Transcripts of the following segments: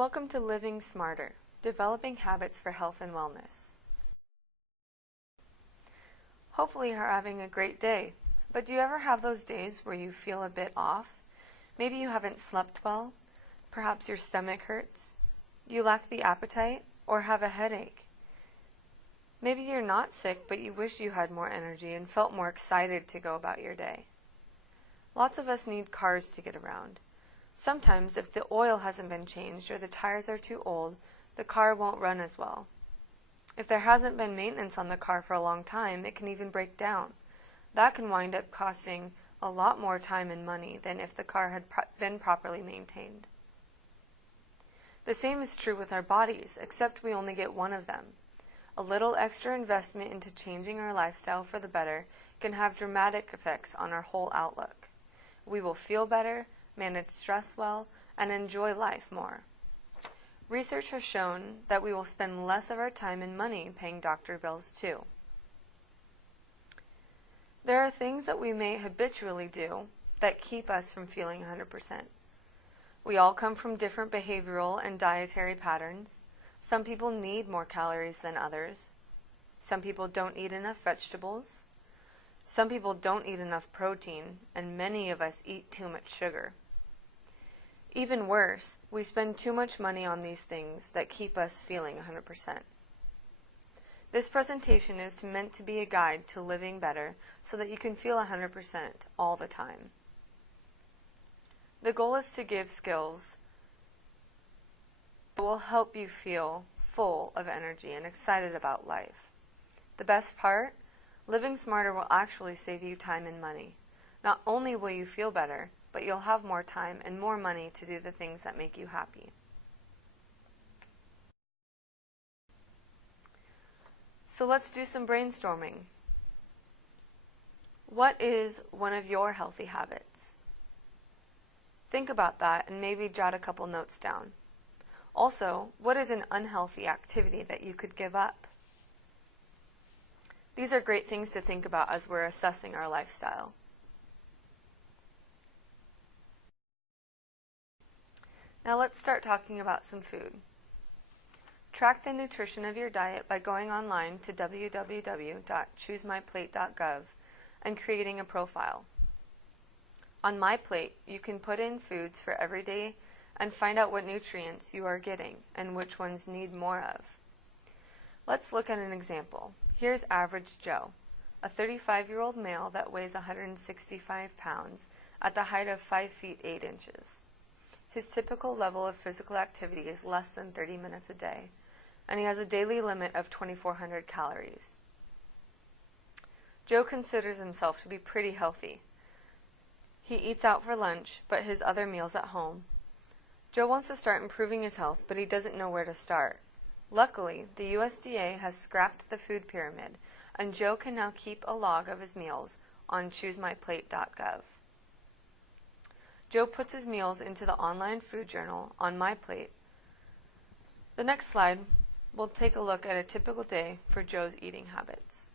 Welcome to Living Smarter, Developing Habits for Health and Wellness. Hopefully you're having a great day, but do you ever have those days where you feel a bit off? Maybe you haven't slept well, perhaps your stomach hurts, you lack the appetite, or have a headache. Maybe you're not sick, but you wish you had more energy and felt more excited to go about your day. Lots of us need cars to get around. Sometimes, if the oil hasn't been changed or the tires are too old, the car won't run as well. If there hasn't been maintenance on the car for a long time, it can even break down. That can wind up costing a lot more time and money than if the car had been properly maintained. The same is true with our bodies, except we only get one of them. A little extra investment into changing our lifestyle for the better can have dramatic effects on our whole outlook. We will feel better, manage stress well, and enjoy life more. Research has shown that we will spend less of our time and money paying doctor bills too. There are things that we may habitually do that keep us from feeling 100%. We all come from different behavioral and dietary patterns. Some people need more calories than others. Some people don't eat enough vegetables. Some people don't eat enough protein, and many of us eat too much sugar. Even worse, we spend too much money on these things that keep us feeling 100%. This presentation is meant to be a guide to living better so that you can feel 100% all the time. The goal is to give skills that will help you feel full of energy and excited about life. The best part? Living smarter will actually save you time and money. Not only will you feel better, but you'll have more time and more money to do the things that make you happy. So let's do some brainstorming. What is one of your healthy habits? Think about that and maybe jot a couple notes down. Also, what is an unhealthy activity that you could give up? These are great things to think about as we're assessing our lifestyle. Now let's start talking about some food. Track the nutrition of your diet by going online to www.choosemyplate.gov and creating a profile. On My Plate, you can put in foods for every day and find out what nutrients you are getting and which ones need more of. Let's look at an example. Here's Average Joe, a 35-year-old male that weighs 165 pounds at the height of 5 feet 8 inches. His typical level of physical activity is less than 30 minutes a day, and he has a daily limit of 2,400 calories. Joe considers himself to be pretty healthy. He eats out for lunch, but his other meals at home. Joe wants to start improving his health, but he doesn't know where to start. Luckily, the USDA has scrapped the food pyramid, and Joe can now keep a log of his meals on choosemyplate.gov. Joe puts his meals into the online food journal on My Plate. The next slide, we'll take a look at a typical day for Joe's eating habits.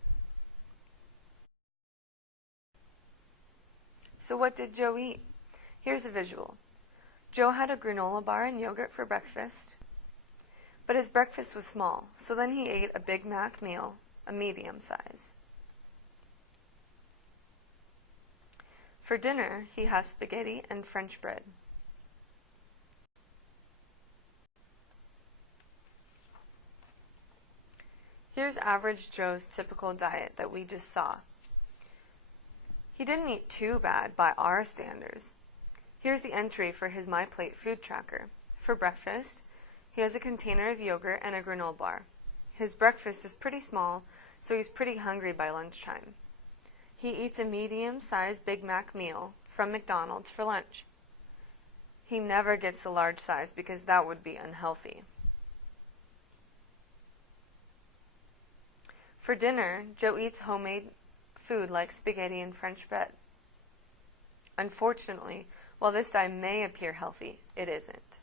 So what did Joe eat? Here's a visual. Joe had a granola bar and yogurt for breakfast, but his breakfast was small, so then he ate a Big Mac meal, a medium size. For dinner, he has spaghetti and French bread. Here's Average Joe's typical diet that we just saw. He didn't eat too bad by our standards. Here's the entry for his My Plate food tracker. For breakfast, he has a container of yogurt and a granola bar. His breakfast is pretty small, so he's pretty hungry by lunchtime. He eats a medium-sized Big Mac meal from McDonald's for lunch. He never gets a large size because that would be unhealthy. For dinner, Joe eats homemade food like spaghetti and French bread. Unfortunately, while this diet may appear healthy, it isn't.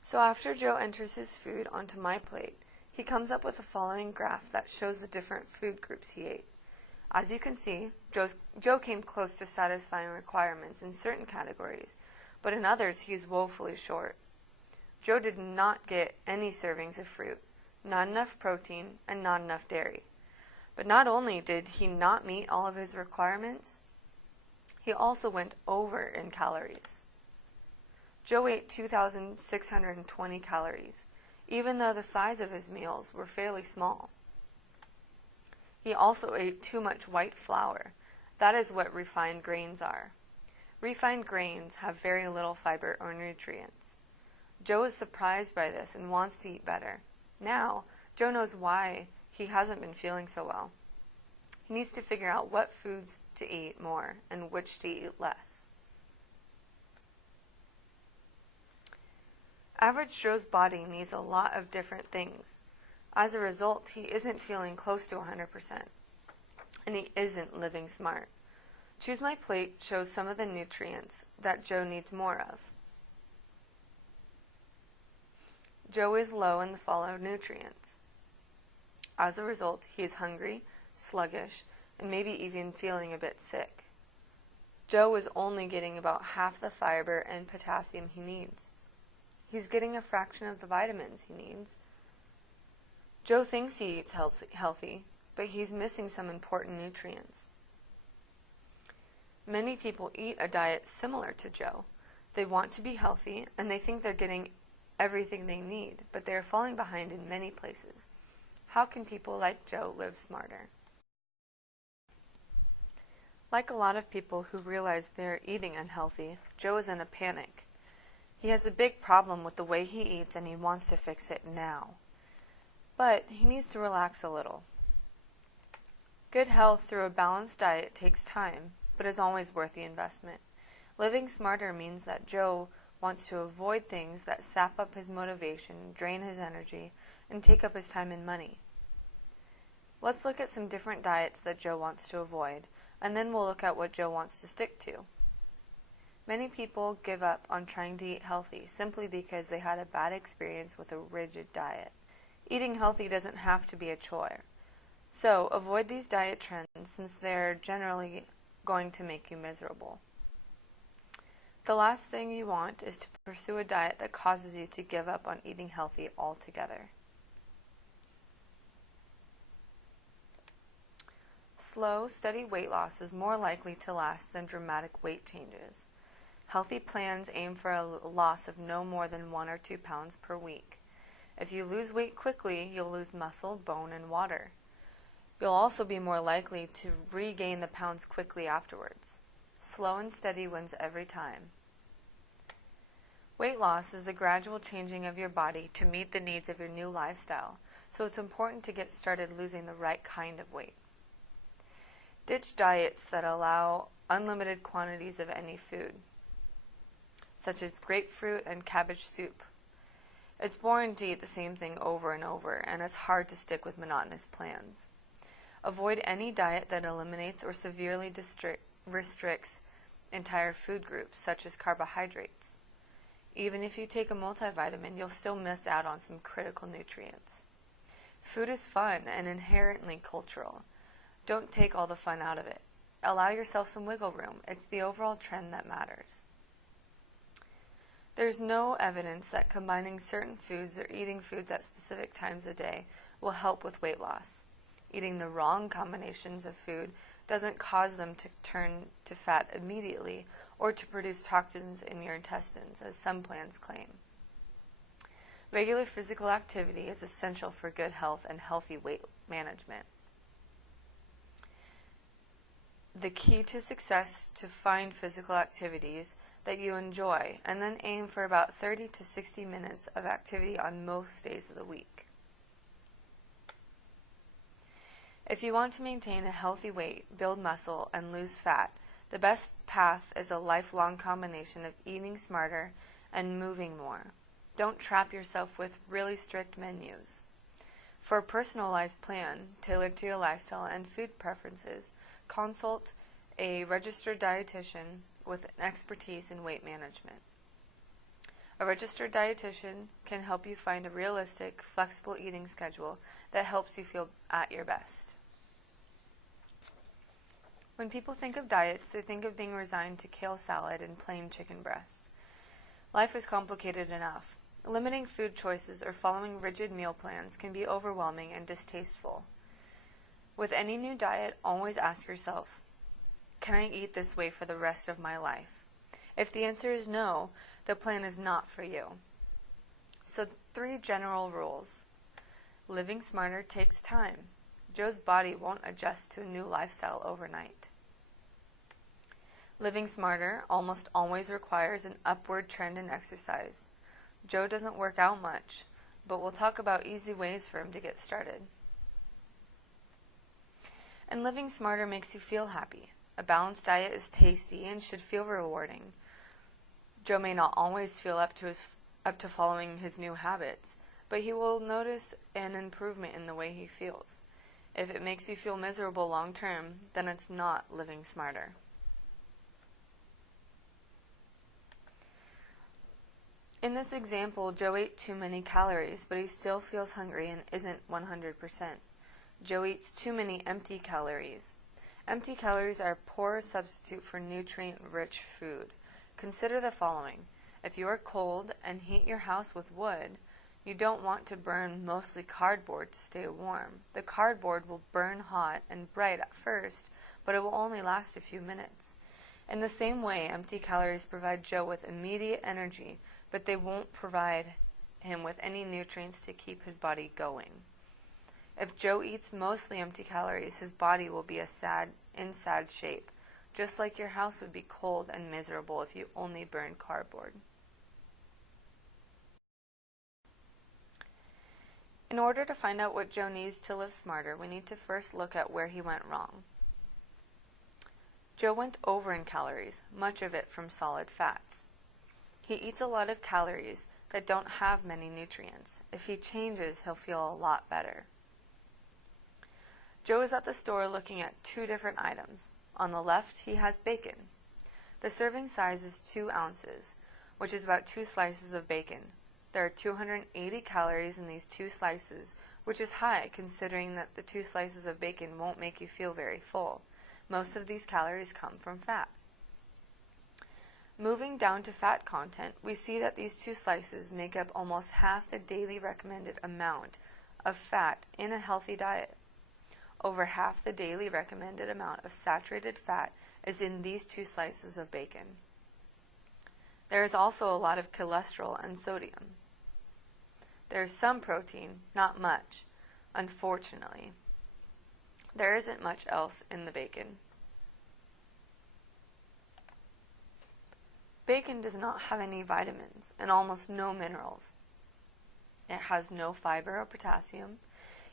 So after Joe enters his food onto My Plate, he comes up with the following graph that shows the different food groups he ate. As you can see, Joe came close to satisfying requirements in certain categories, but in others he is woefully short. Joe did not get any servings of fruit, not enough protein, and not enough dairy. But not only did he not meet all of his requirements, he also went over in calories. Joe ate 2,620 calories, even though the size of his meals were fairly small. He also ate too much white flour. That is what refined grains are. Refined grains have very little fiber or nutrients. Joe is surprised by this and wants to eat better. Now, Joe knows why he hasn't been feeling so well. He needs to figure out what foods to eat more and which to eat less. Average Joe's body needs a lot of different things. As a result, he isn't feeling close to 100%, and he isn't living smart. Choose My Plate shows some of the nutrients that Joe needs more of. Joe is low in the following nutrients. As a result, he is hungry, sluggish, and maybe even feeling a bit sick. Joe is only getting about half the fiber and potassium he needs. He's getting a fraction of the vitamins he needs. Joe thinks he eats healthy, but he's missing some important nutrients. Many people eat a diet similar to Joe. They want to be healthy, and they think they're getting everything they need, but they are falling behind in many places. How can people like Joe live smarter? Like a lot of people who realize they're eating unhealthy, Joe is in a panic. He has a big problem with the way he eats, and he wants to fix it now. But he needs to relax a little. Good health through a balanced diet takes time, but is always worth the investment. Living smarter means that Joe wants to avoid things that sap up his motivation, drain his energy, and take up his time and money. Let's look at some different diets that Joe wants to avoid, and then we'll look at what Joe wants to stick to. Many people give up on trying to eat healthy simply because they had a bad experience with a rigid diet. Eating healthy doesn't have to be a chore. So avoid these diet trends since they're generally going to make you miserable. The last thing you want is to pursue a diet that causes you to give up on eating healthy altogether. Slow, steady weight loss is more likely to last than dramatic weight changes. Healthy plans aim for a loss of no more than 1 or 2 pounds per week. If you lose weight quickly, you'll lose muscle, bone, and water. You'll also be more likely to regain the pounds quickly afterwards. Slow and steady wins every time. Weight loss is the gradual changing of your body to meet the needs of your new lifestyle, so it's important to get started losing the right kind of weight. Ditch diets that allow unlimited quantities of any food, such as grapefruit and cabbage soup. It's boring to eat the same thing over and over, and it's hard to stick with monotonous plans. Avoid any diet that eliminates or severely restricts entire food groups, such as carbohydrates. Even if you take a multivitamin, you'll still miss out on some critical nutrients. Food is fun and inherently cultural. Don't take all the fun out of it. Allow yourself some wiggle room. It's the overall trend that matters. There's no evidence that combining certain foods or eating foods at specific times a day will help with weight loss. Eating the wrong combinations of food doesn't cause them to turn to fat immediately or to produce toxins in your intestines, as some plans claim. Regular physical activity is essential for good health and healthy weight management. The key to success is to find physical activities that you enjoy and then aim for about 30 to 60 minutes of activity on most days of the week. If you want to maintain a healthy weight, build muscle, and lose fat, the best path is a lifelong combination of eating smarter and moving more. Don't trap yourself with really strict menus. For a personalized plan tailored to your lifestyle and food preferences, consult a registered dietitian with an expertise in weight management. A registered dietitian can help you find a realistic, flexible eating schedule that helps you feel at your best. When people think of diets, they think of being resigned to kale salad and plain chicken breast. Life is complicated enough. Limiting food choices or following rigid meal plans can be overwhelming and distasteful. With any new diet, always ask yourself, can I eat this way for the rest of my life? If the answer is no, the plan is not for you. So 3 general rules. Living smarter takes time. Joe's body won't adjust to a new lifestyle overnight. Living smarter almost always requires an upward trend in exercise. Joe doesn't work out much, but we'll talk about easy ways for him to get started. And living smarter makes you feel happy. A balanced diet is tasty and should feel rewarding. Joe may not always feel up to following his new habits, but he will notice an improvement in the way he feels. If it makes you feel miserable long term, then it's not living smarter. In this example, Joe ate too many calories, but he still feels hungry and isn't 100%. Joe eats too many empty calories. Empty calories are a poor substitute for nutrient-rich food. Consider the following. If you are cold and heat your house with wood, you don't want to burn mostly cardboard to stay warm. The cardboard will burn hot and bright at first, but it will only last a few minutes. In the same way, empty calories provide Joe with immediate energy, but they won't provide him with any nutrients to keep his body going. If Joe eats mostly empty calories, his body will be in sad shape, just like your house would be cold and miserable if you only burned cardboard. In order to find out what Joe needs to live smarter, we need to first look at where he went wrong. Joe went over in calories, much of it from solid fats. He eats a lot of calories that don't have many nutrients. If he changes, he'll feel a lot better. Joe is at the store looking at 2 different items. On the left, he has bacon. The serving size is 2 ounces, which is about 2 slices of bacon. There are 280 calories in these 2 slices, which is high considering that the 2 slices of bacon won't make you feel very full. Most of these calories come from fat. Moving down to fat content, we see that these 2 slices make up almost half the daily recommended amount of fat in a healthy diet. Over half the daily recommended amount of saturated fat is in these 2 slices of bacon. There is also a lot of cholesterol and sodium. There is some protein, not much, unfortunately. There isn't much else in the bacon. Bacon does not have any vitamins and almost no minerals. It has no fiber or potassium.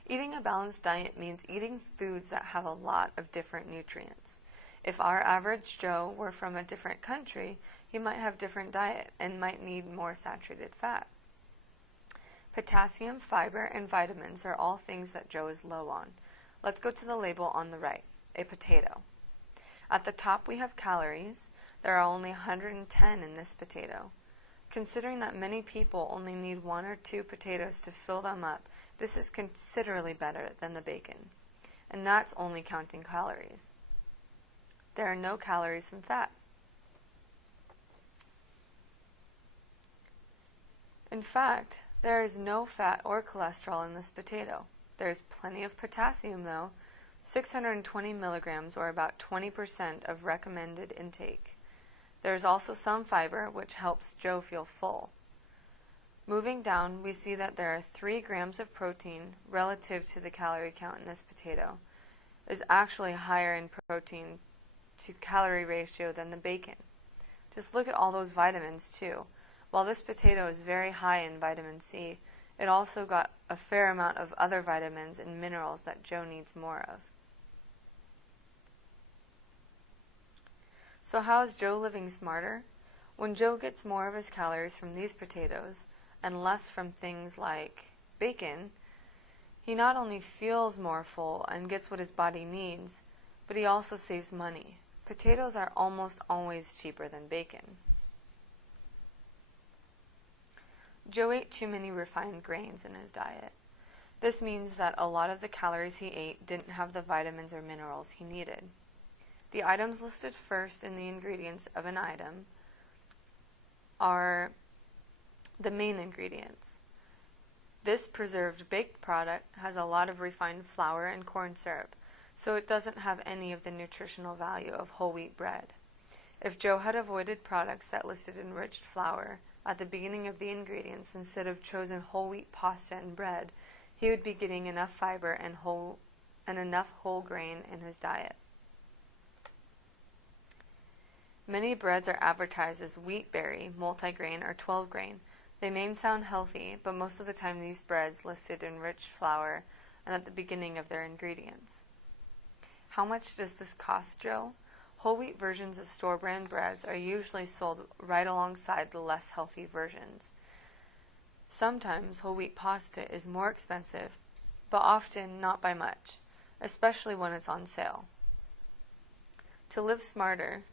Eating a balanced diet means eating foods that have a lot of different nutrients. If our average Joe were from a different country, he might have different diet and might need more saturated fat. Potassium, fiber, and vitamins are all things that Joe is low on. Let's go to the label on the right, a potato. At the top we have calories. There are only 110 in this potato. Considering that many people only need 1 or 2 potatoes to fill them up, this is considerably better than the bacon. And that's only counting calories. There are no calories from fat. In fact, there is no fat or cholesterol in this potato. There is plenty of potassium though, 620 milligrams or about 20% of recommended intake. There is also some fiber which helps Joe feel full. Moving down, we see that there are 3 grams of protein relative to the calorie count in this potato. It is actually higher in protein to calorie ratio than the bacon. Just look at all those vitamins too. While this potato is very high in vitamin C, it also got a fair amount of other vitamins and minerals that Joe needs more of. So how is Joe living smarter? When Joe gets more of his calories from these potatoes and less from things like bacon, he not only feels more full and gets what his body needs, but he also saves money. Potatoes are almost always cheaper than bacon. Joe ate too many refined grains in his diet. This means that a lot of the calories he ate didn't have the vitamins or minerals he needed. The items listed first in the ingredients of an item are The main ingredients. This preserved baked product has a lot of refined flour and corn syrup, so it doesn't have any of the nutritional value of whole wheat bread. If Joe had avoided products that listed enriched flour at the beginning of the ingredients instead of chosen whole wheat pasta and bread, he would be getting enough fiber and enough whole grain in his diet. Many breads are advertised as wheat berry, multigrain, or 12 grain. They may sound healthy, but most of the time these breads listed enriched flour and at the beginning of their ingredients. How much does this cost, Joe? Whole wheat versions of store-brand breads are usually sold right alongside the less healthy versions. Sometimes whole wheat pasta is more expensive, but often not by much, especially when it's on sale. To live smarter,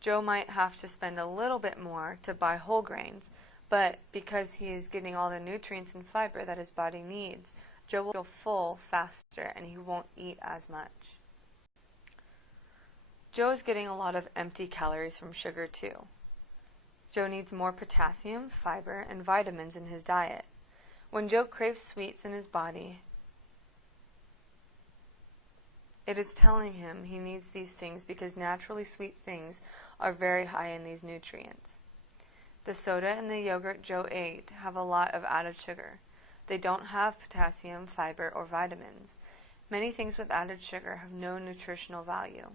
Joe might have to spend a little bit more to buy whole grains, but because he is getting all the nutrients and fiber that his body needs, Joe will feel full faster and he won't eat as much. Joe is getting a lot of empty calories from sugar too. Joe needs more potassium, fiber, and vitamins in his diet. When Joe craves sweets in his body, it is telling him he needs these things because naturally sweet things are very high in these nutrients. The soda and the yogurt Joe ate have a lot of added sugar. They don't have potassium, fiber, or vitamins. Many things with added sugar have no nutritional value.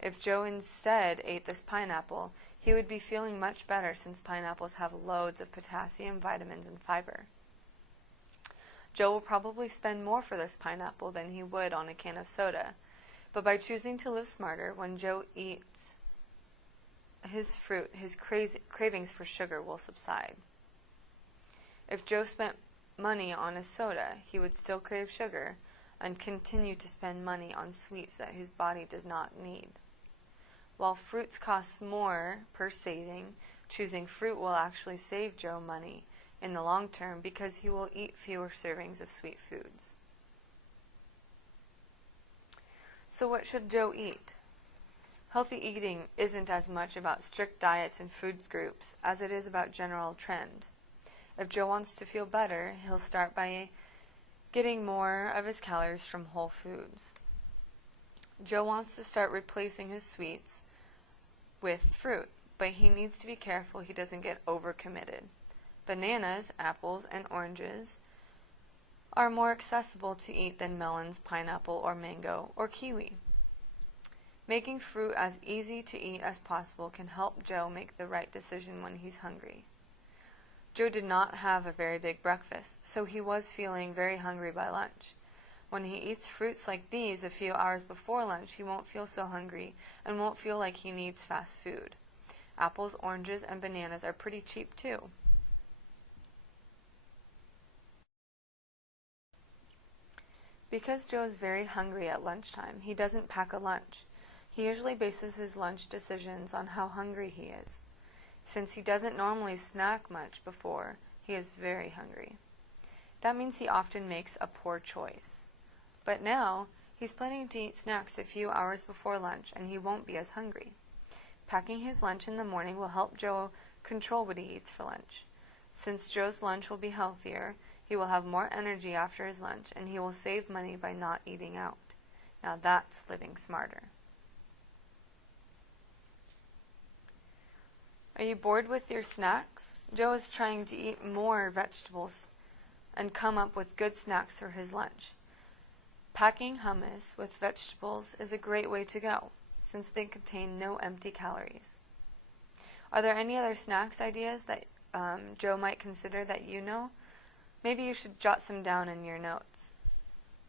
If Joe instead ate this pineapple, he would be feeling much better since pineapples have loads of potassium, vitamins, and fiber. Joe will probably spend more for this pineapple than he would on a can of soda, but by choosing to live smarter, when Joe eats his fruit, his cravings for sugar will subside. If Joe spent money on a soda, he would still crave sugar and continue to spend money on sweets that his body does not need. While fruits cost more per saving, choosing fruit will actually save Joe money in the long term because he will eat fewer servings of sweet foods. So what should Joe eat? Healthy eating isn't as much about strict diets and foods groups as it is about general trend. If Joe wants to feel better, he'll start by getting more of his calories from whole foods. Joe wants to start replacing his sweets with fruit, but he needs to be careful he doesn't get overcommitted. Bananas, apples, and oranges are more accessible to eat than melons, pineapple, or mango, or kiwi. Making fruit as easy to eat as possible can help Joe make the right decision when he's hungry. Joe did not have a very big breakfast, so he was feeling very hungry by lunch. When he eats fruits like these a few hours before lunch, he won't feel so hungry and won't feel like he needs fast food. Apples, oranges, and bananas are pretty cheap too. Because Joe is very hungry at lunchtime, he doesn't pack a lunch. He usually bases his lunch decisions on how hungry he is. Since he doesn't normally snack much before, he is very hungry. That means he often makes a poor choice. But now, he's planning to eat snacks a few hours before lunch and he won't be as hungry. Packing his lunch in the morning will help Joe control what he eats for lunch. Since Joe's lunch will be healthier, he will have more energy after his lunch and he will save money by not eating out. Now that's living smarter. Are you bored with your snacks? Joe is trying to eat more vegetables and come up with good snacks for his lunch. Packing hummus with vegetables is a great way to go, since they contain no empty calories. Are there any other snacks ideas that Joe might consider that you know? Maybe you should jot some down in your notes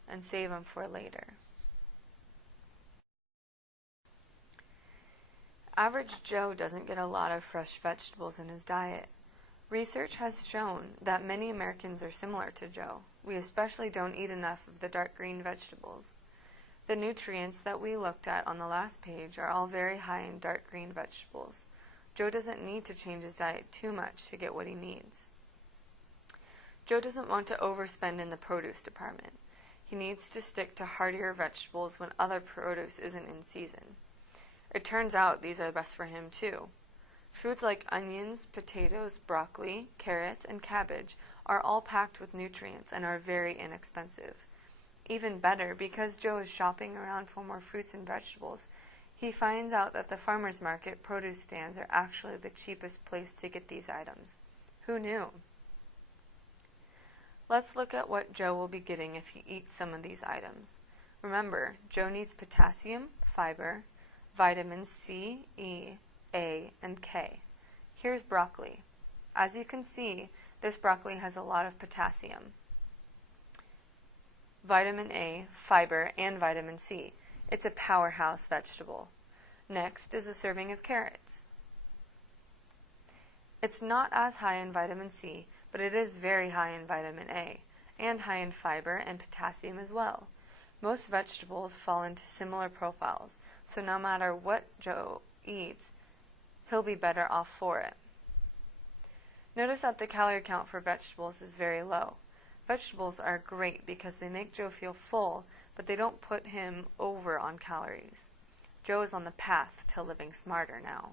and save them for later. Average Joe doesn't get a lot of fresh vegetables in his diet. Research has shown that many Americans are similar to Joe. We especially don't eat enough of the dark green vegetables. The nutrients that we looked at on the last page are all very high in dark green vegetables. Joe doesn't need to change his diet too much to get what he needs. Joe doesn't want to overspend in the produce department. He needs to stick to heartier vegetables when other produce isn't in season. It turns out these are best for him too. Foods like onions, potatoes, broccoli, carrots, and cabbage are all packed with nutrients and are very inexpensive. Even better, because Joe is shopping around for more fruits and vegetables, he finds out that the farmers market produce stands are actually the cheapest place to get these items. Who knew? Let's look at what Joe will be getting if he eats some of these items. Remember, Joe needs potassium, fiber, vitamins C, E, A, and K. Here's broccoli. As you can see, this broccoli has a lot of potassium, vitamin A, fiber, and vitamin C. It's a powerhouse vegetable. Next is a serving of carrots. It's not as high in vitamin C, but it is very high in vitamin A, and high in fiber and potassium as well. Most vegetables fall into similar profiles, so no matter what Joe eats, he'll be better off for it. Notice that the calorie count for vegetables is very low. Vegetables are great because they make Joe feel full, but they don't put him over on calories. Joe is on the path to living smarter now.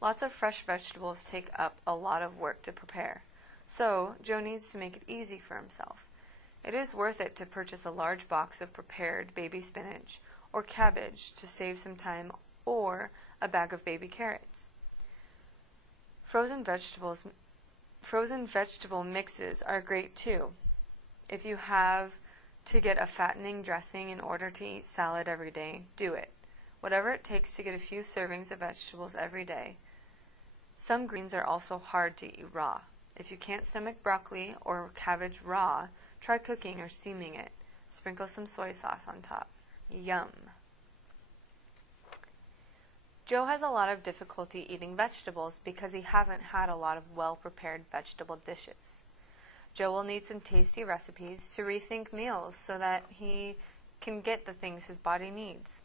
Lots of fresh vegetables take up a lot of work to prepare, so Joe needs to make it easy for himself. It is worth it to purchase a large box of prepared baby spinach or cabbage to save some time, or a bag of baby carrots. Frozen vegetable mixes are great too. If you have to get a fattening dressing in order to eat salad every day, do it. Whatever it takes to get a few servings of vegetables every day. Some greens are also hard to eat raw. If you can't stomach broccoli or cabbage raw, try cooking or steaming it. Sprinkle some soy sauce on top. Yum! Joe has a lot of difficulty eating vegetables because he hasn't had a lot of well-prepared vegetable dishes. Joe will need some tasty recipes to rethink meals so that he can get the things his body needs.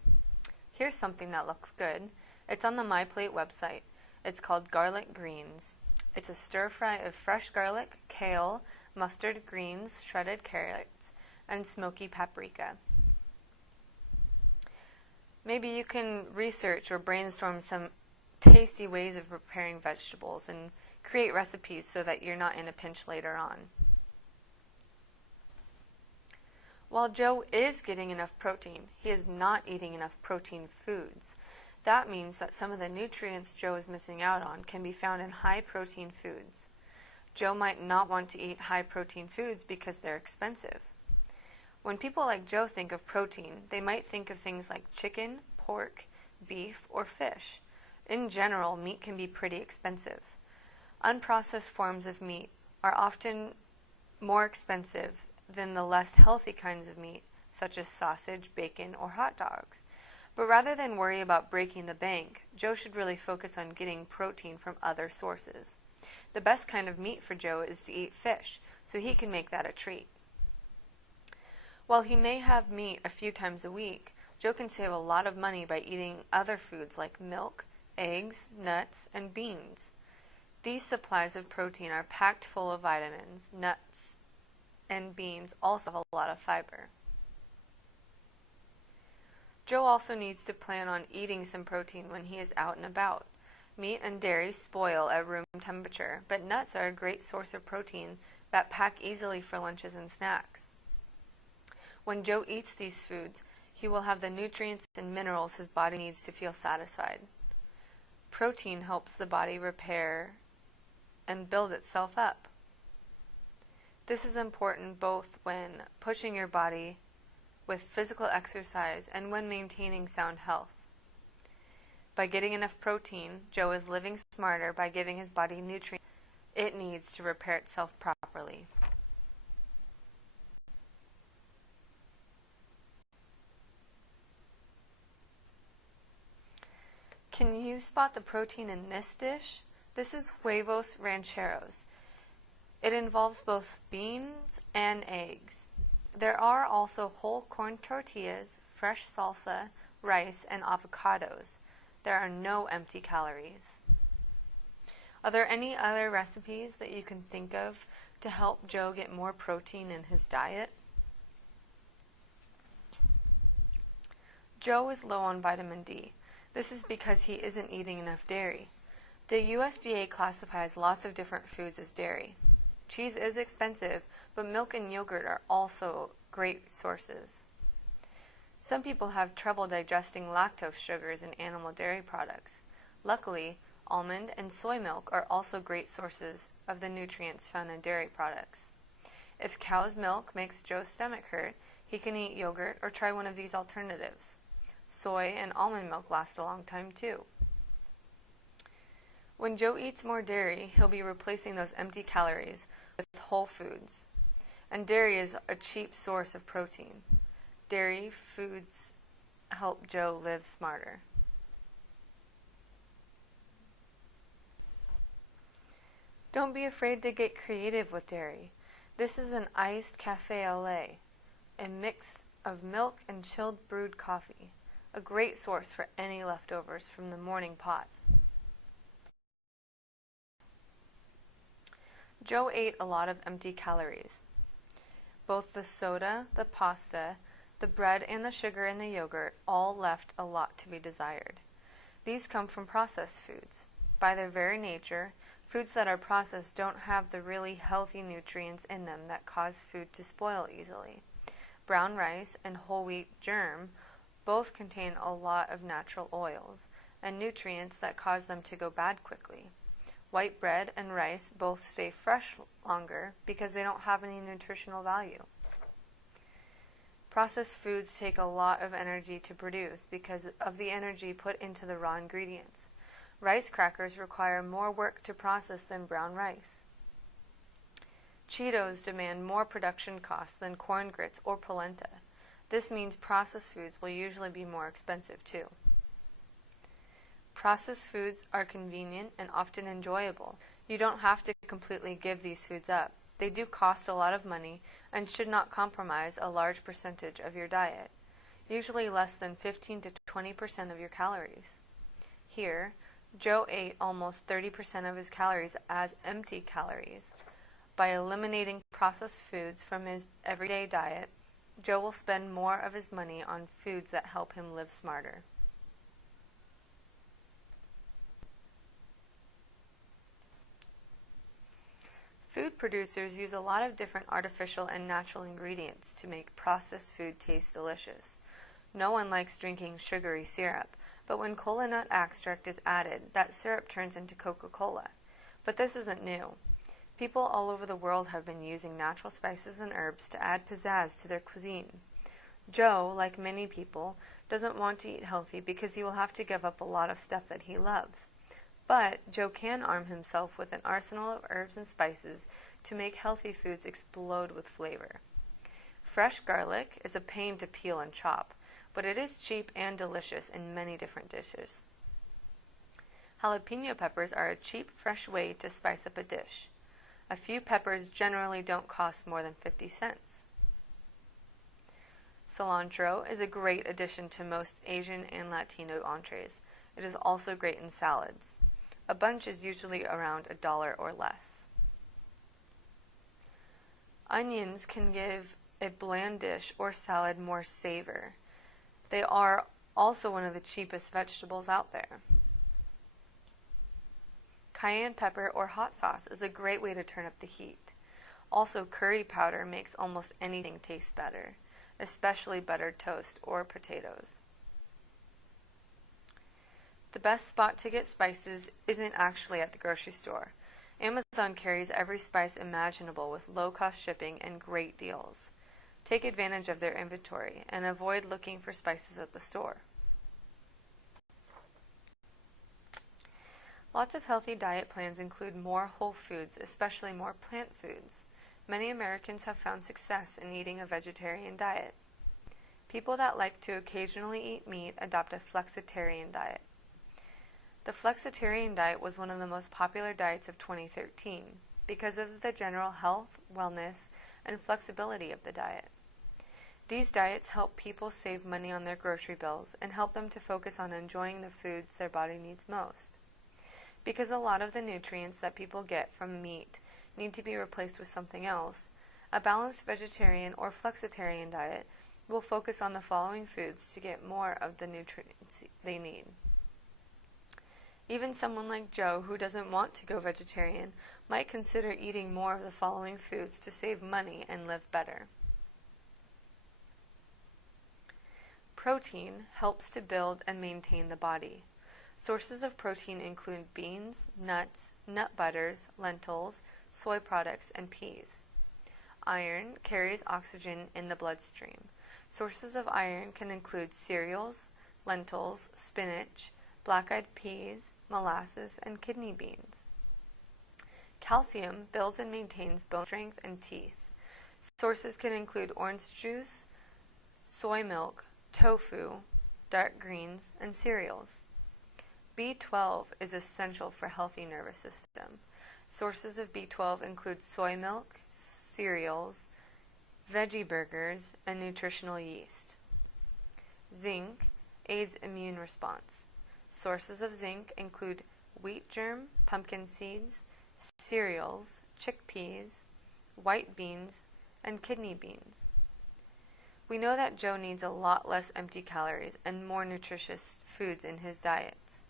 Here's something that looks good. It's on the My Plate website. It's called garlic greens. It's a stir-fry of fresh garlic, kale, mustard greens, shredded carrots, and smoky paprika. Maybe you can research or brainstorm some tasty ways of preparing vegetables and create recipes so that you're not in a pinch later on. While Joe is getting enough protein, he is not eating enough protein foods. That means that some of the nutrients Joe is missing out on can be found in high-protein foods. Joe might not want to eat high-protein foods because they're expensive. When people like Joe think of protein, they might think of things like chicken, pork, beef, or fish. In general, meat can be pretty expensive. Unprocessed forms of meat are often more expensive than the less healthy kinds of meat, such as sausage, bacon, or hot dogs. But rather than worry about breaking the bank, Joe should really focus on getting protein from other sources. The best kind of meat for Joe is to eat fish, so he can make that a treat. While he may have meat a few times a week, Joe can save a lot of money by eating other foods like milk, eggs, nuts, and beans. These supplies of protein are packed full of vitamins. Nuts and beans also have a lot of fiber. Joe also needs to plan on eating some protein when he is out and about. Meat and dairy spoil at room temperature, but nuts are a great source of protein that pack easily for lunches and snacks. When Joe eats these foods, he will have the nutrients and minerals his body needs to feel satisfied. Protein helps the body repair and build itself up. This is important both when pushing your body with physical exercise and when maintaining sound health. By getting enough protein, Joe is living smarter by giving his body nutrients it needs to repair itself properly. Can you spot the protein in this dish? This is huevos rancheros. It involves both beans and eggs. There are also whole corn tortillas, fresh salsa, rice, and avocados. There are no empty calories. Are there any other recipes that you can think of to help Joe get more protein in his diet? Joe is low on vitamin D. This is because he isn't eating enough dairy. The USDA classifies lots of different foods as dairy. Cheese is expensive, but milk and yogurt are also great sources. Some people have trouble digesting lactose sugars in animal dairy products. Luckily, almond and soy milk are also great sources of the nutrients found in dairy products. If cow's milk makes Joe's stomach hurt, he can eat yogurt or try one of these alternatives. Soy and almond milk last a long time too. When Joe eats more dairy, he'll be replacing those empty calories with whole foods. And dairy is a cheap source of protein. Dairy foods help Joe live smarter. Don't be afraid to get creative with dairy. This is an iced Café au lait, a mix of milk and chilled brewed coffee, a great source for any leftovers from the morning pot. Joe ate a lot of empty calories. Both the soda, the pasta, the bread, and the sugar in the yogurt all left a lot to be desired. These come from processed foods. By their very nature, foods that are processed don't have the really healthy nutrients in them that cause food to spoil easily. Brown rice and whole wheat germ both contain a lot of natural oils and nutrients that cause them to go bad quickly. White bread and rice both stay fresh longer because they don't have any nutritional value. Processed foods take a lot of energy to produce because of the energy put into the raw ingredients. Rice crackers require more work to process than brown rice. Cheetos demand more production costs than corn grits or polenta. This means processed foods will usually be more expensive too. Processed foods are convenient and often enjoyable. You don't have to completely give these foods up. They do cost a lot of money and should not compromise a large percentage of your diet, usually less than 15 to 20% of your calories. Here, Joe ate almost 30% of his calories as empty calories. By eliminating processed foods from his everyday diet, Joe will spend more of his money on foods that help him live smarter. Food producers use a lot of different artificial and natural ingredients to make processed food taste delicious. No one likes drinking sugary syrup, but when cola nut extract is added, that syrup turns into Coca-Cola. But this isn't new. People all over the world have been using natural spices and herbs to add pizzazz to their cuisine. Joe, like many people, doesn't want to eat healthy because he will have to give up a lot of stuff that he loves. But Joe can arm himself with an arsenal of herbs and spices to make healthy foods explode with flavor. Fresh garlic is a pain to peel and chop, but it is cheap and delicious in many different dishes. Jalapeno peppers are a cheap, fresh way to spice up a dish. A few peppers generally don't cost more than 50 cents. Cilantro is a great addition to most Asian and Latino entrees. It is also great in salads. A bunch is usually around $1 or less. Onions can give a bland dish or salad more savor. They are also one of the cheapest vegetables out there. Cayenne pepper or hot sauce is a great way to turn up the heat. Also, curry powder makes almost anything taste better, especially buttered toast or potatoes. The best spot to get spices isn't actually at the grocery store. Amazon carries every spice imaginable with low-cost shipping and great deals. Take advantage of their inventory and avoid looking for spices at the store. Lots of healthy diet plans include more whole foods, especially more plant foods. Many Americans have found success in eating a vegetarian diet. People that like to occasionally eat meat adopt a flexitarian diet. The Flexitarian diet was one of the most popular diets of 2013 because of the general health, wellness, and flexibility of the diet. These diets help people save money on their grocery bills and help them to focus on enjoying the foods their body needs most. Because a lot of the nutrients that people get from meat need to be replaced with something else, a balanced vegetarian or flexitarian diet will focus on the following foods to get more of the nutrients they need. Even someone like Joe, who doesn't want to go vegetarian, might consider eating more of the following foods to save money and live better. Protein helps to build and maintain the body. Sources of protein include beans, nuts, nut butters, lentils, soy products, and peas. Iron carries oxygen in the bloodstream. Sources of iron can include cereals, lentils, spinach, black-eyed peas, molasses, and kidney beans. Calcium builds and maintains bone strength and teeth. Sources can include orange juice, soy milk, tofu, dark greens, and cereals. B12 is essential for healthy nervous system. Sources of B12 include soy milk, cereals, veggie burgers, and nutritional yeast. Zinc aids immune response. Sources of zinc include wheat germ, pumpkin seeds, cereals, chickpeas, white beans, and kidney beans. We know that Joe needs a lot less empty calories and more nutritious foods in his diets.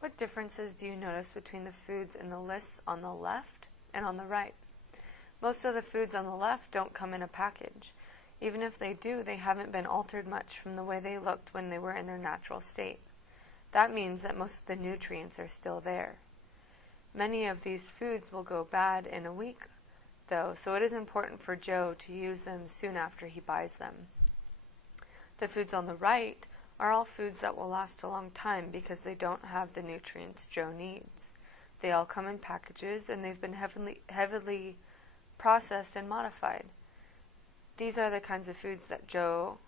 What differences do you notice between the foods in the lists on the left and on the right? Most of the foods on the left don't come in a package. Even if they do, they haven't been altered much from the way they looked when they were in their natural state. That means that most of the nutrients are still there. Many of these foods will go bad in a week, though, so it is important for Joe to use them soon after he buys them. The foods on the right are all foods that will last a long time because they don't have the nutrients Joe needs. They all come in packages and they've been heavily processed and modified. These are the kinds of foods that Joe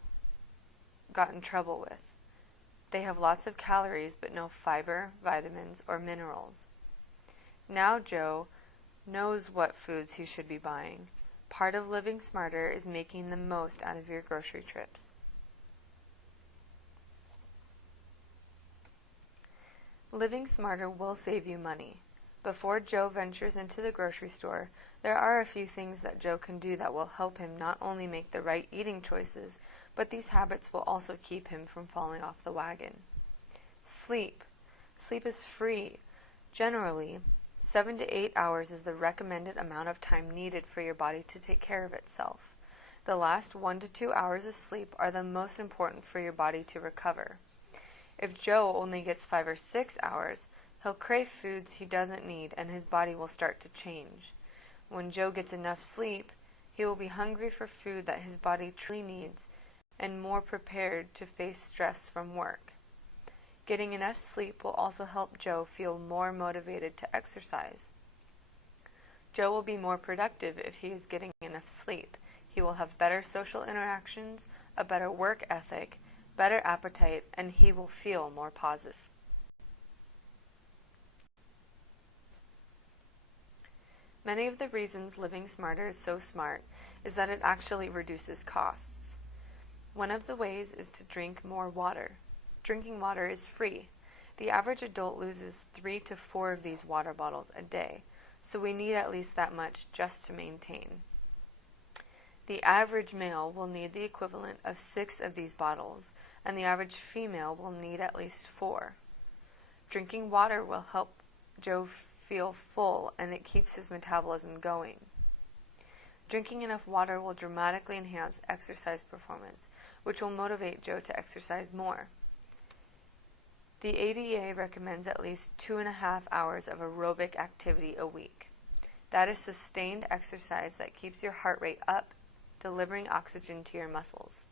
got in trouble with. They have lots of calories but no fiber, vitamins, or minerals. Now Joe knows what foods he should be buying. Part of living smarter is making the most out of your grocery trips. Living smarter will save you money. Before Joe ventures into the grocery store, there are a few things that Joe can do that will help him not only make the right eating choices, but these habits will also keep him from falling off the wagon. Sleep. Sleep is free. Generally, 7 to 8 hours is the recommended amount of time needed for your body to take care of itself. The last 1 to 2 hours of sleep are the most important for your body to recover. If Joe only gets 5 or 6 hours, he'll crave foods he doesn't need and his body will start to change. When Joe gets enough sleep, he will be hungry for food that his body truly needs and more prepared to face stress from work. Getting enough sleep will also help Joe feel more motivated to exercise. Joe will be more productive if he is getting enough sleep. He will have better social interactions, a better work ethic, better appetite, and he will feel more positive. Many of the reasons living smarter is so smart is that it actually reduces costs. One of the ways is to drink more water. Drinking water is free. The average adult loses 3 to 4 of these water bottles a day, so we need at least that much just to maintain. The average male will need the equivalent of 6 of these bottles, and the average female will need at least 4. Drinking water will help Joe feel full, and it keeps his metabolism going. Drinking enough water will dramatically enhance exercise performance, which will motivate Joe to exercise more. The ADA recommends at least 2.5 hours of aerobic activity a week. That is sustained exercise that keeps your heart rate up, delivering oxygen to your muscles.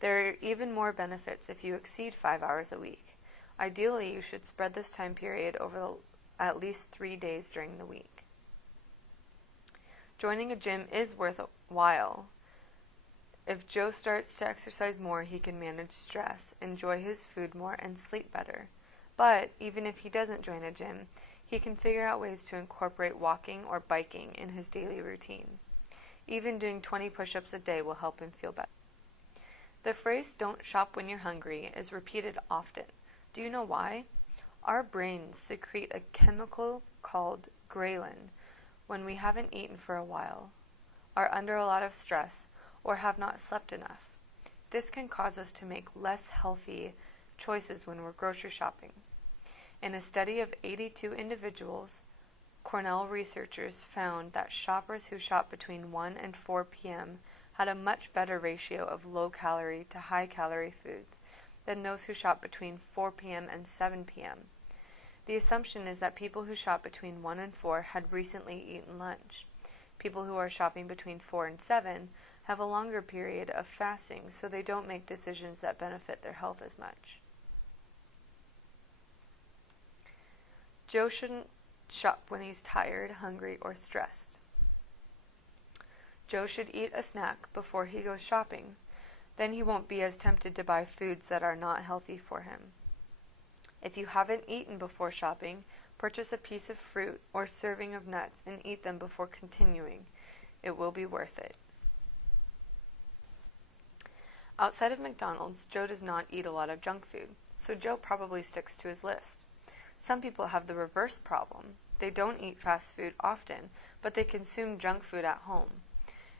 There are even more benefits if you exceed 5 hours a week. Ideally, you should spread this time period over at least 3 days during the week. Joining a gym is worthwhile. If Joe starts to exercise more, he can manage stress, enjoy his food more, and sleep better. But even if he doesn't join a gym, he can figure out ways to incorporate walking or biking in his daily routine. Even doing 20 push-ups a day will help him feel better. The phrase "don't shop when you're hungry" is repeated often. Do you know why? Our brains secrete a chemical called ghrelin when we haven't eaten for a while, are under a lot of stress, or have not slept enough. This can cause us to make less healthy choices when we're grocery shopping. In a study of 82 individuals, Cornell researchers found that shoppers who shop between 1 and 4 p.m. had a much better ratio of low-calorie to high-calorie foods than those who shop between 4 p.m. and 7 p.m. The assumption is that people who shop between 1 and 4 had recently eaten lunch. People who are shopping between 4 and 7 have a longer period of fasting, so they don't make decisions that benefit their health as much. Joe shouldn't shop when he's tired, hungry, or stressed. Joe should eat a snack before he goes shopping. Then he won't be as tempted to buy foods that are not healthy for him. If you haven't eaten before shopping, purchase a piece of fruit or serving of nuts and eat them before continuing. It will be worth it. Outside of McDonald's, Joe does not eat a lot of junk food, so Joe probably sticks to his list. Some people have the reverse problem. They don't eat fast food often, but they consume junk food at home.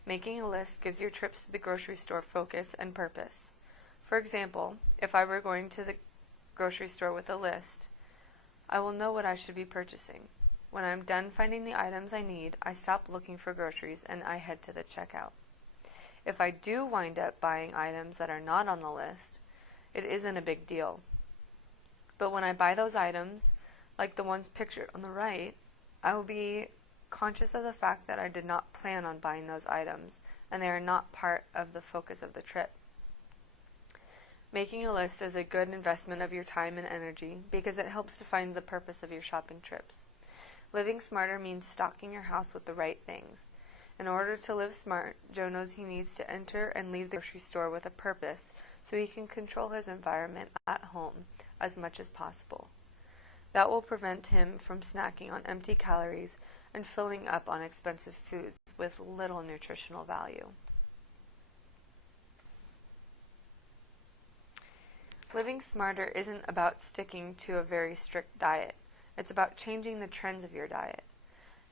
Making a list gives your trips to the grocery store focus and purpose. For example, if I were going to the grocery store with a list, I will know what I should be purchasing. When I'm done finding the items I need, I stop looking for groceries and I head to the checkout. If I do wind up buying items that are not on the list, it isn't a big deal. But when I buy those items, like the ones pictured on the right, I will be conscious of the fact that I did not plan on buying those items and they are not part of the focus of the trip. Making a list is a good investment of your time and energy because it helps to find the purpose of your shopping trips. Living smarter means stocking your house with the right things. In order to live smart, Joe knows he needs to enter and leave the grocery store with a purpose so he can control his environment at home as much as possible. That will prevent him from snacking on empty calories and filling up on expensive foods with little nutritional value. Living smarter isn't about sticking to a very strict diet. It's about changing the trends of your diet.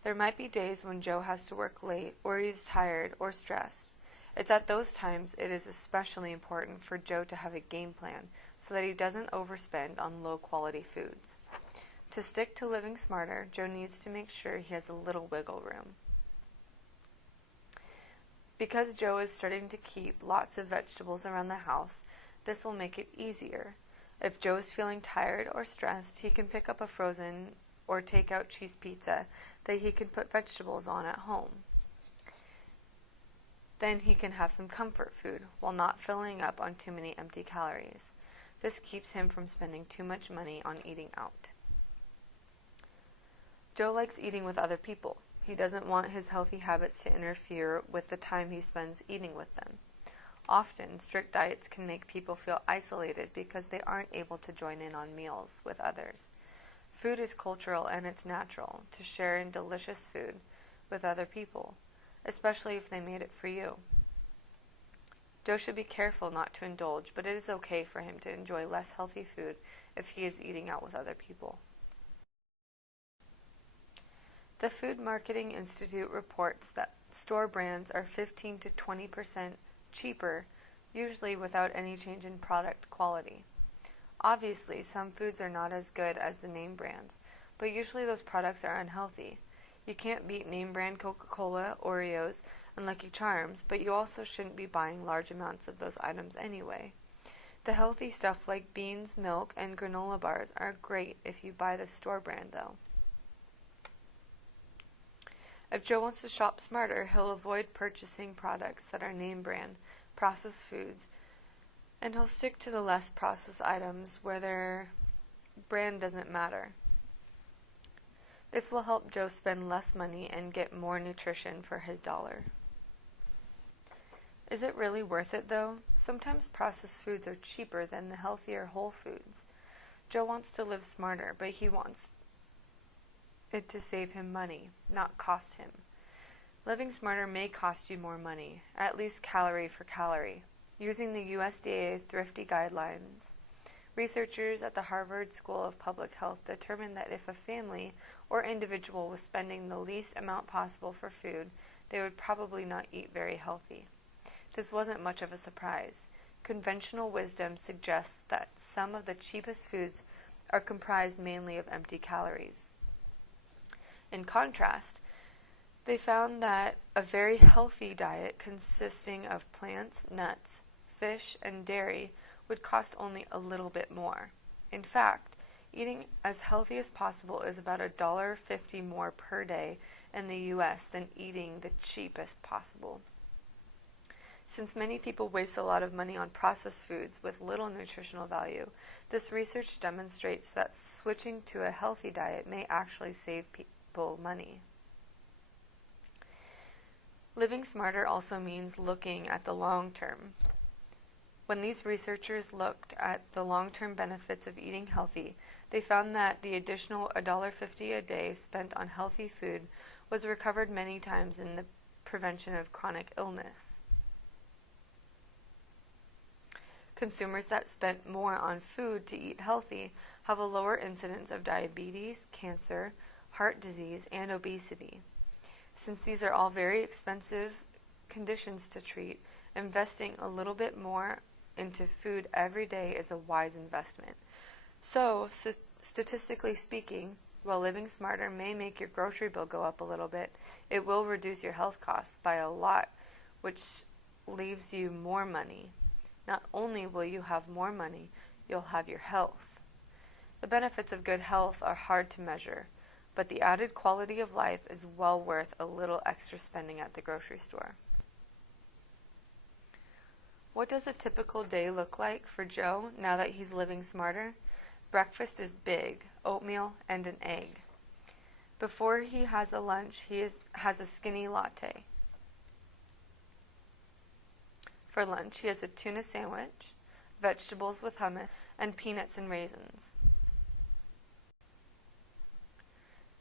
There might be days when Joe has to work late, or he's tired or stressed. It's at those times it is especially important for Joe to have a game plan so that he doesn't overspend on low-quality foods. To stick to living smarter, Joe needs to make sure he has a little wiggle room. Because Joe is starting to keep lots of vegetables around the house, this will make it easier. If Joe is feeling tired or stressed, he can pick up a frozen or take-out cheese pizza that he can put vegetables on at home. Then he can have some comfort food while not filling up on too many empty calories. This keeps him from spending too much money on eating out. Joe likes eating with other people. He doesn't want his healthy habits to interfere with the time he spends eating with them. Often, strict diets can make people feel isolated because they aren't able to join in on meals with others. Food is cultural and it's natural to share in delicious food with other people, especially if they made it for you. Joe should be careful not to indulge, but it is okay for him to enjoy less healthy food if he is eating out with other people. The Food Marketing Institute reports that store brands are 15 to 20% cheaper, usually without any change in product quality. Obviously, some foods are not as good as the name brands, but usually those products are unhealthy. You can't beat name brand Coca-Cola, Oreos, and Lucky Charms, but you also shouldn't be buying large amounts of those items anyway. The healthy stuff like beans, milk, and granola bars are great if you buy the store brand though. If Joe wants to shop smarter, he'll avoid purchasing products that are name brand, processed foods, and he'll stick to the less processed items where their brand doesn't matter. This will help Joe spend less money and get more nutrition for his dollar. Is it really worth it though? Sometimes processed foods are cheaper than the healthier whole foods. Joe wants to live smarter, but he wants it to save him money, not cost him. Living smarter may cost you more money, at least calorie for calorie. Using the USDA Thrifty Guidelines, researchers at the Harvard School of Public Health determined that if a family or individual was spending the least amount possible for food, they would probably not eat very healthy. This wasn't much of a surprise. Conventional wisdom suggests that some of the cheapest foods are comprised mainly of empty calories. In contrast, they found that a very healthy diet consisting of plants, nuts, fish, and dairy would cost only a little bit more. In fact, eating as healthy as possible is about $1.50 more per day in the U.S. than eating the cheapest possible. Since many people waste a lot of money on processed foods with little nutritional value, this research demonstrates that switching to a healthy diet may actually save people money. Living smarter also means looking at the long term. When these researchers looked at the long-term benefits of eating healthy, they found that the additional $1.50 a day spent on healthy food was recovered many times in the prevention of chronic illness. Consumers that spent more on food to eat healthy have a lower incidence of diabetes, cancer, heart disease, and obesity. Since these are all very expensive conditions to treat, investing a little bit more into food every day is a wise investment. So, statistically speaking, while living smarter may make your grocery bill go up a little bit, it will reduce your health costs by a lot, which leaves you more money. Not only will you have more money, you'll have your health. The benefits of good health are hard to measure, but the added quality of life is well worth a little extra spending at the grocery store. What does a typical day look like for Joe now that he's living smarter? Breakfast is big, oatmeal and an egg. Before he has a lunch, he has a skinny latte. For lunch, he has a tuna sandwich, vegetables with hummus, and peanuts and raisins.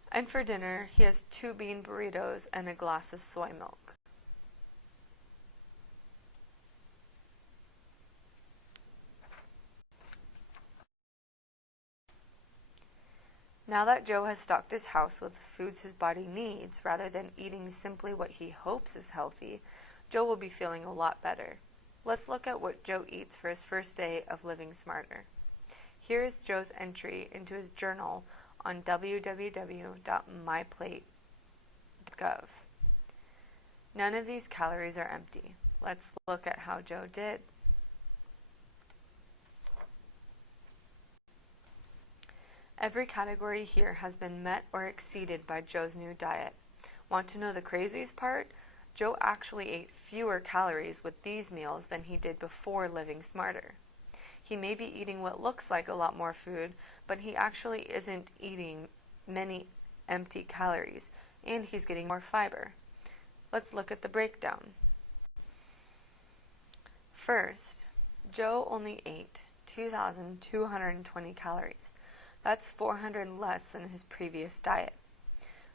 And for dinner, he has 2 bean burritos and a glass of soy milk. Now that Joe has stocked his house with the foods his body needs, rather than eating simply what he hopes is healthy, Joe will be feeling a lot better. Let's look at what Joe eats for his first day of living smarter. Here is Joe's entry into his journal on www.myplate.gov. None of these calories are empty. Let's look at how Joe did. Every category here has been met or exceeded by Joe's new diet. Want to know the craziest part? Joe actually ate fewer calories with these meals than he did before living smarter. He may be eating what looks like a lot more food, but he actually isn't eating many empty calories, and he's getting more fiber. Let's look at the breakdown. First, Joe only ate 2,220 calories. That's 400 less than his previous diet.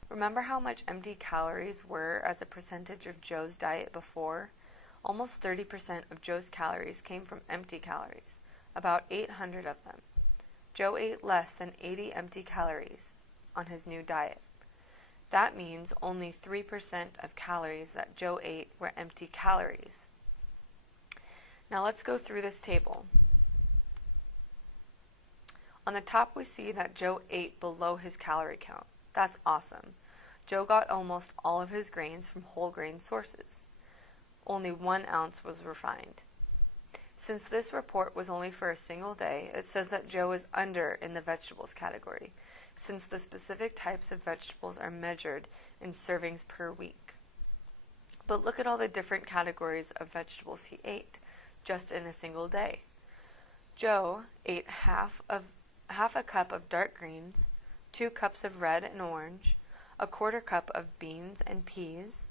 Remember how much empty calories were as a percentage of Joe's diet before? Almost 30% of Joe's calories came from empty calories, about 800 of them. Joe ate less than 80 empty calories on his new diet. That means only 3% of calories that Joe ate were empty calories. Now let's go through this table. On the top we see that Joe ate below his calorie count. That's awesome. Joe got almost all of his grains from whole grain sources. Only 1 ounce was refined. Since this report was only for a single day, it says that Joe is under in the vegetables category, since the specific types of vegetables are measured in servings per week. But look at all the different categories of vegetables he ate, just in a single day. Joe ate half a cup of dark greens, 2 cups of red and orange, a 1/4 cup of beans and peas,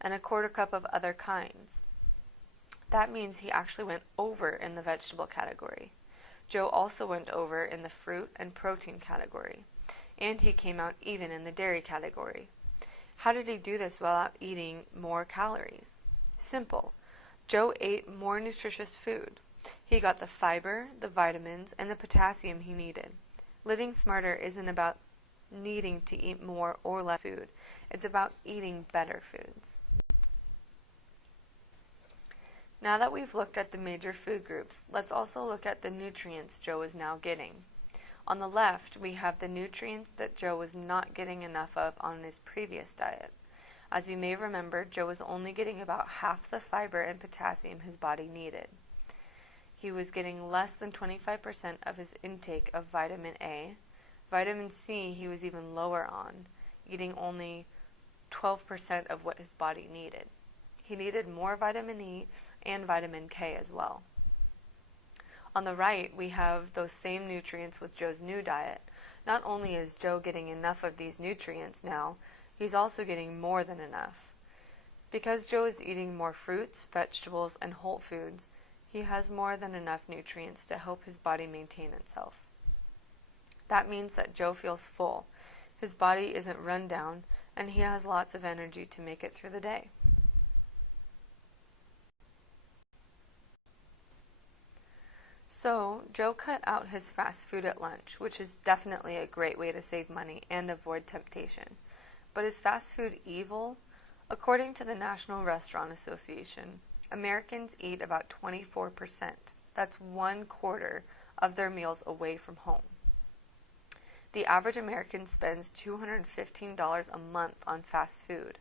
and a 1/4 cup of other kinds. That means he actually went over in the vegetable category. Joe also went over in the fruit and protein category, and he came out even in the dairy category. How did he do this without eating more calories? Simple. Joe ate more nutritious food. He got the fiber, the vitamins, and the potassium he needed. Living smarter isn't about needing to eat more or less food. It's about eating better foods. Now that we've looked at the major food groups, let's also look at the nutrients Joe is now getting. On the left, we have the nutrients that Joe was not getting enough of on his previous diet. As you may remember, Joe was only getting about half the fiber and potassium his body needed. He was getting less than 25% of his intake of vitamin A. Vitamin C he was even lower on, eating only 12% of what his body needed. He needed more vitamin E and vitamin K as well. On the right, we have those same nutrients with Joe's new diet. Not only is Joe getting enough of these nutrients now, he's also getting more than enough. Because Joe is eating more fruits, vegetables, and whole foods, he has more than enough nutrients to help his body maintain itself. That means that Joe feels full, his body isn't run down, and he has lots of energy to make it through the day. So, Joe cut out his fast food at lunch, which is definitely a great way to save money and avoid temptation. But is fast food evil? According to the National Restaurant Association, Americans eat about 24%. That's 1/4 of their meals away from home. The average American spends $215 a month on fast food.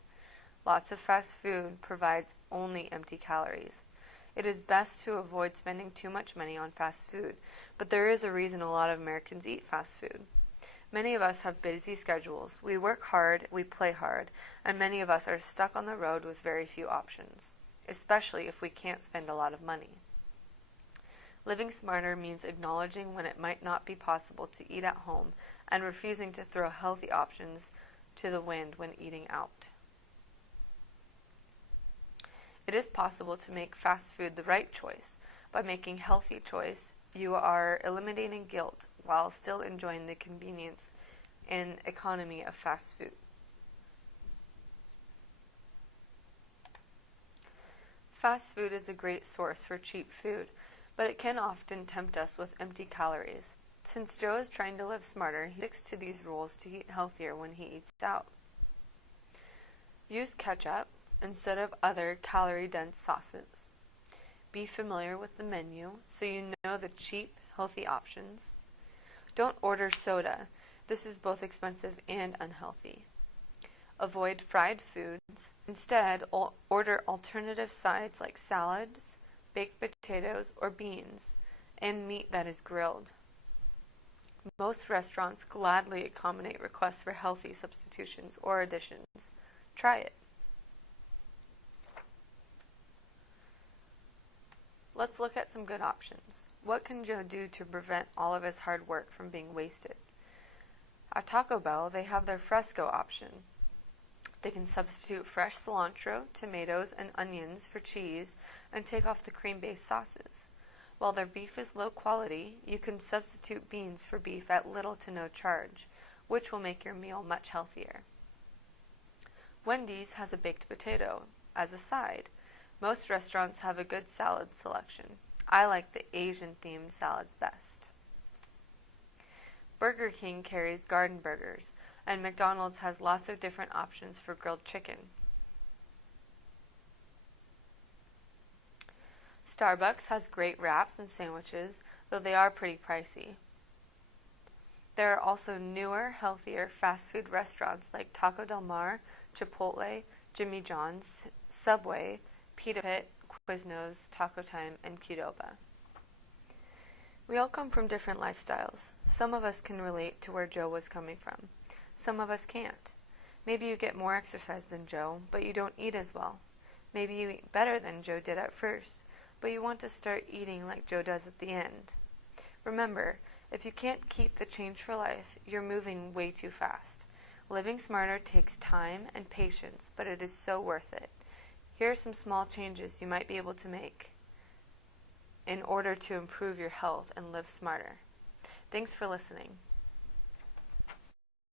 Lots of fast food provides only empty calories. It is best to avoid spending too much money on fast food, but there is a reason a lot of Americans eat fast food. Many of us have busy schedules. We work hard, we play hard, and many of us are stuck on the road with very few options, especially if we can't spend a lot of money. Living smarter means acknowledging when it might not be possible to eat at home and refusing to throw healthy options to the wind when eating out. It is possible to make fast food the right choice. By making healthy choice, you are eliminating guilt while still enjoying the convenience and economy of fast food. Fast food is a great source for cheap food, but it can often tempt us with empty calories. Since Joe is trying to live smarter, he sticks to these rules to eat healthier when he eats out. Use ketchup instead of other calorie-dense sauces. Be familiar with the menu so you know the cheap, healthy options. Don't order soda. This is both expensive and unhealthy. Avoid fried foods. Instead, order alternative sides like salads, baked potatoes, or beans, and meat that is grilled. Most restaurants gladly accommodate requests for healthy substitutions or additions. Try it. Let's look at some good options. What can Joe do to prevent all of his hard work from being wasted? At Taco Bell, they have their fresco option. They can substitute fresh cilantro, tomatoes, and onions for cheese and take off the cream-based sauces. While their beef is low quality, you can substitute beans for beef at little to no charge, which will make your meal much healthier. Wendy's has a baked potato as a side. Most restaurants have a good salad selection. I like the Asian-themed salads best. Burger King carries garden burgers, and McDonald's has lots of different options for grilled chicken. Starbucks has great wraps and sandwiches, though they are pretty pricey. There are also newer, healthier fast food restaurants like Taco Del Mar, Chipotle, Jimmy John's, Subway, Pita Pit, Quiznos, Taco Time, and Qdoba. We all come from different lifestyles. Some of us can relate to where Joe was coming from. Some of us can't. Maybe you get more exercise than Joe, but you don't eat as well. Maybe you eat better than Joe did at first, but you want to start eating like Joe does at the end. Remember, if you can't keep the change for life, you're moving way too fast. Living smarter takes time and patience, but it is so worth it. Here are some small changes you might be able to make in order to improve your health and live smarter. Thanks for listening.